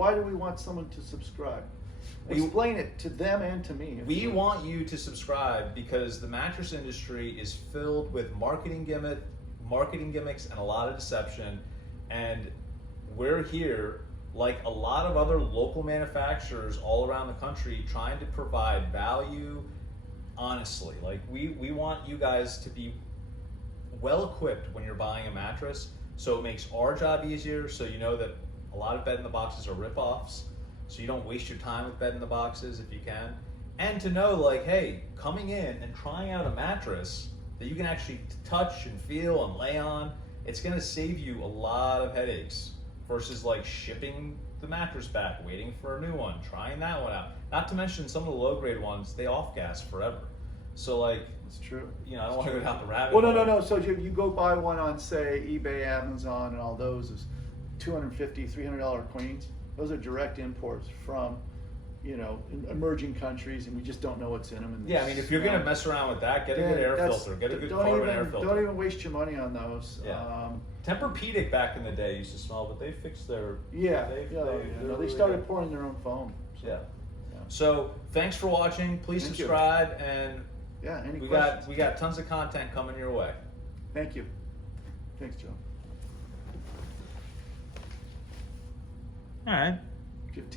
Why do we want someone to subscribe? Explain it to them and to me. We want you to subscribe because the mattress industry is filled with marketing gimmicks and a lot of deception, and we're here like a lot of other local manufacturers all around the country trying to provide value honestly. Like we want you guys to be well equipped when you're buying a mattress, so it makes our job easier, so you know that a lot of bed in the boxes are rip-offs, so you don't waste your time with bed in the boxes if you can. And to know, like, hey, coming in and trying out a mattress that you can actually touch and feel and lay on, it's gonna save you a lot of headaches versus like shipping the mattress back, waiting for a new one, trying that one out. Not to mention some of the low grade ones, they off gas forever. So like, it's true. You know, I don't want to go down the rabbit hole. hole. No. So you go buy one on, say, eBay, Amazon, and all those is $250, $300 queens. Those are direct imports from, you know, emerging countries, and we just don't know what's in them. And yeah, I mean, if you're gonna mess around with that, get a good air filter, get a good carbon air filter. Don't even waste your money on those. Yeah. Tempur-Pedic back in the day used to smell, but they fixed their. They started pouring their own foam. So. Yeah. So thanks for watching. Please subscribe, and any we questions? we got tons of content coming your way. Thank you. Thanks, Joe. All right. 15.